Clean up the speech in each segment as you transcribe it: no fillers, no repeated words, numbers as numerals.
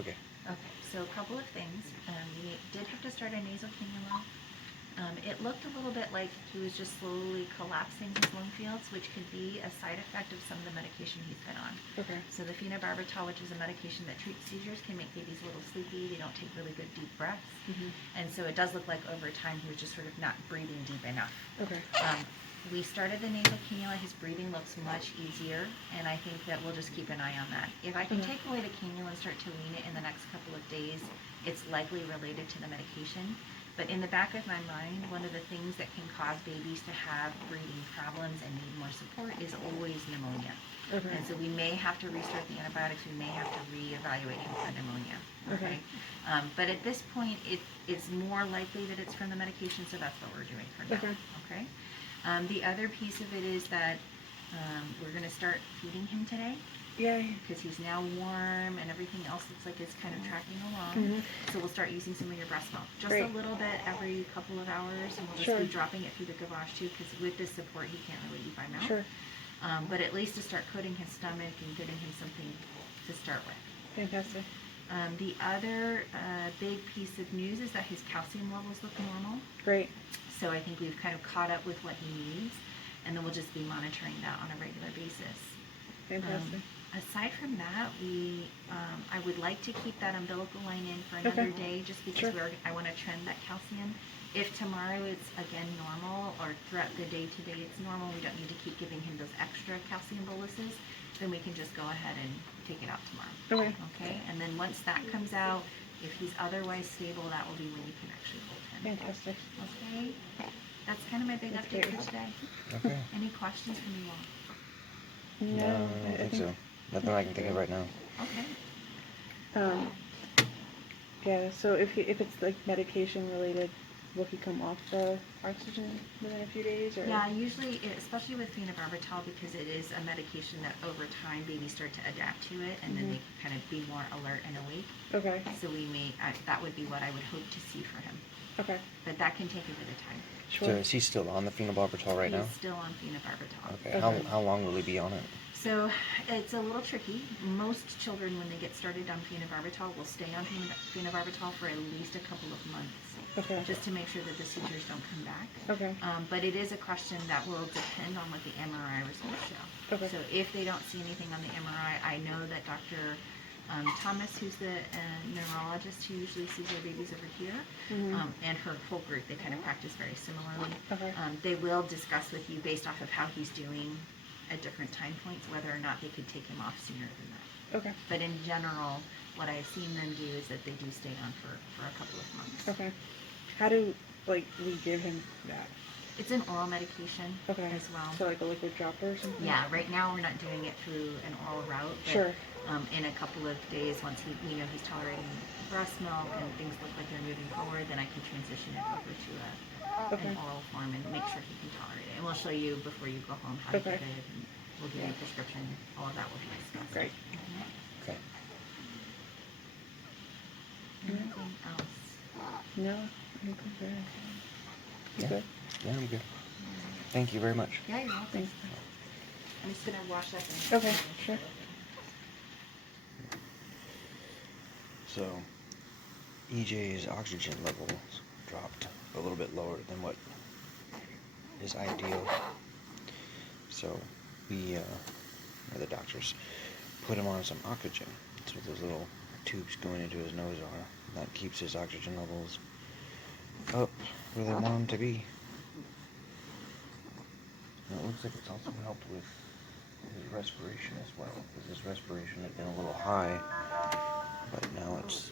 Okay. Okay, so a couple of things. We did have to start a nasal cannula. It looked a little bit like he was just slowly collapsing his lung fields, which could be a side effect of some of the medication he's been on. Okay. So the phenobarbital, which is a medication that treats seizures, can make babies a little sleepy. They don't take really good deep breaths. And so it does look like over time he was just sort of not breathing deep enough. Okay. We started the nasal cannula. His breathing looks much easier, and I think that we'll just keep an eye on that. If I can Okay. take away the cannula and start to wean it in the next couple of days, it's likely related to the medication. But in the back of my mind, one of the things that can cause babies to have breathing problems and need more support is always pneumonia. Okay. And so we may have to restart the antibiotics. We may have to reevaluate him for pneumonia. Okay. But at this point, it's more likely that it's from the medication, so that's what we're doing for now. Okay. Okay. The other piece of it is that we're going to start feeding him today Yay. because he's now warm and everything else looks like it's kind of tracking along. Mhm. So we'll start using some of your breast milk, just Great. a little bit every couple of hours, and we'll just Sure. be dropping it through the gavage too, because with this support he can't really eat by mouth. Sure. But at least to start coating his stomach and giving him something to start with. Fantastic. The other big piece of news is that his calcium levels look normal. Great. So I think we've kind of caught up with what he needs, and then we'll just be monitoring that on a regular basis. Fantastic. Aside from that, I would like to keep that umbilical line in for another day, just because Sure. I want to trend that calcium. If tomorrow it's again normal, or throughout the day today it's normal, we don't need to keep giving him those extra calcium boluses, then we can just go ahead and take it out tomorrow. Okay. Okay, and then once that comes out, if he's otherwise stable, that will be when you can actually hold him. Fantastic. Okay, that's kind of my big That's update great. for today. Okay. Any questions from you all? No, I don't think so. Nothing I can think of right now. Okay. Yeah. So if it's like medication related, will he come off the oxygen within a few days, or? Yeah, usually, especially with phenobarbital, because it is a medication that over time babies start to adapt to it, and then they can kind of be more alert and awake. Okay. So that would be what I would hope to see for him. Okay. But that can take a bit of time. Sure. So is he still on the phenobarbital right now? He's still on phenobarbital. Okay. Okay. How long will he be on it? So it's a little tricky. Most children, when they get started on phenobarbital, will stay on phenobarbital for at least a couple of months, Okay. just to make sure that the seizures don't come back. Okay. But it is a question that will depend on what the MRI results show. Okay. So if they don't see anything on the MRI, I know that Dr. Thomas, who's the neurologist who usually sees our babies over here, and her whole group, they kind of practice very similarly. Okay. They will discuss with you based off of how he's doing at different time points, whether or not they could take him off sooner than that. Okay. But in general, what I've seen them do is that they do stay on for a couple of months. Okay. How do we give him that? It's an oral medication Okay. as well. So like a liquid dropper or something? Yeah, right now we're not doing it through an oral route. But, Sure. in a couple of days, once he's tolerating breast milk and things look like they're moving forward, then I can transition it over to an oral form and make sure he can tolerate it. And we'll show you before you go home how to Okay. get it, and we'll give you a prescription. All of that will be discussed. Great. Okay. Anything else? No. I think we're good. You Yeah. good? Yeah, I'm good. Thank you very much. Yeah, you're welcome. Thanks. I'm just gonna wash up and Okay. Sure. So, EJ's oxygen levels dropped a little bit lower than what is ideal. So, or the doctors, put him on some oxygen. That's what those little tubes going into his nose are. That keeps his oxygen levels up where they want them to be. And it looks like it's also helped with his respiration as well, because his respiration had been a little high, but now it's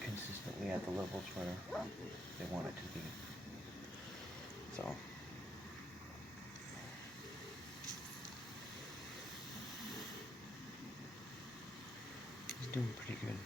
consistently at the levels where they want it to be. So, he's doing pretty good.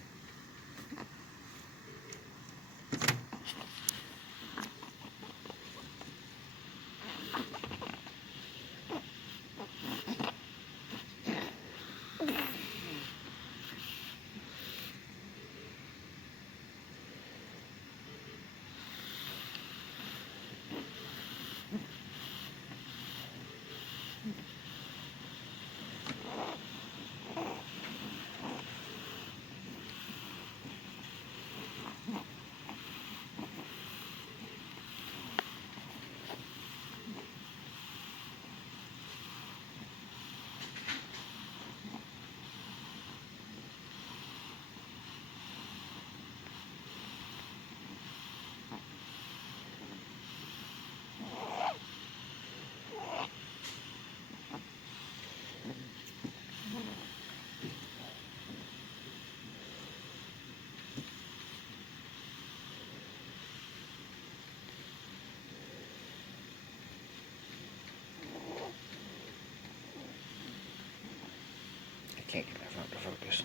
can't get my phone to focus.